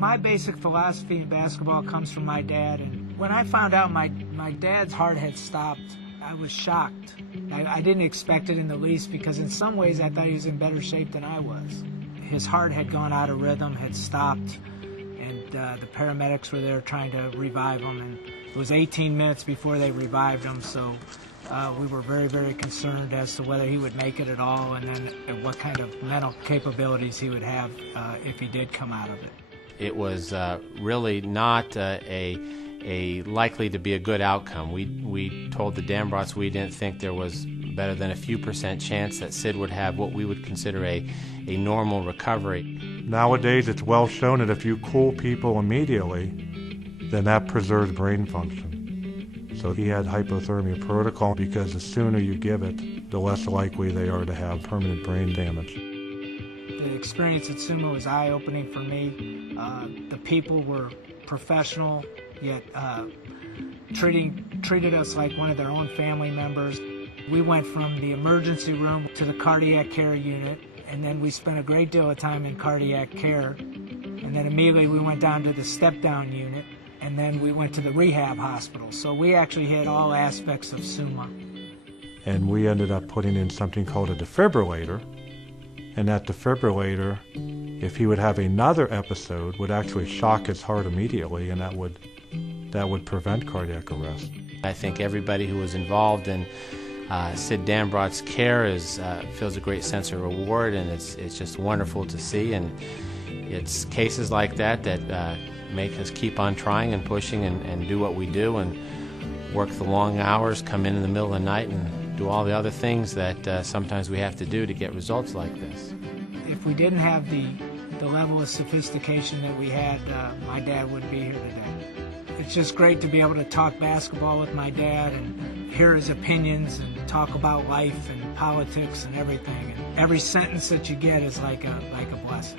My basic philosophy in basketball comes from my dad, and when I found out my dad's heart had stopped, I was shocked. I didn't expect it in the least, because in some ways I thought he was in better shape than I was. His heart had gone out of rhythm, had stopped, and the paramedics were there trying to revive him, and it was 18 minutes before they revived him, so we were very, very concerned as to whether he would make it at all, and then what kind of mental capabilities he would have if he did come out of it. It was really not a likely to be a good outcome. We told the Dambrots we didn't think there was better than a few % chance that Sid would have what we would consider a normal recovery. Nowadays, it's well shown that if you cool people immediately, then that preserves brain function. So he had hypothermia protocol because the sooner you give it, the less likely they are to have permanent brain damage. The experience at Summa was eye-opening for me. The people were professional, yet treated us like one of their own family members. We went from the emergency room to the cardiac care unit, and then we spent a great deal of time in cardiac care. And then immediately we went down to the step-down unit, and then we went to the rehab hospital. So we actually had all aspects of Summa. And we ended up putting in something called a defibrillator, and that defibrillator, if he would have another episode, would actually shock his heart immediately, and that would prevent cardiac arrest. I think everybody who was involved in Sid Dambrot's care feels a great sense of reward, and it's just wonderful to see. And it's cases like that make us keep on trying and pushing and do what we do and work the long hours, come in the middle of the night, and do all the other things that sometimes we have to do to get results like this. If we didn't have the level of sophistication that we had, my dad wouldn't be here today. It's just great to be able to talk basketball with my dad and hear his opinions and talk about life and politics and everything. And every sentence that you get is like a blessing.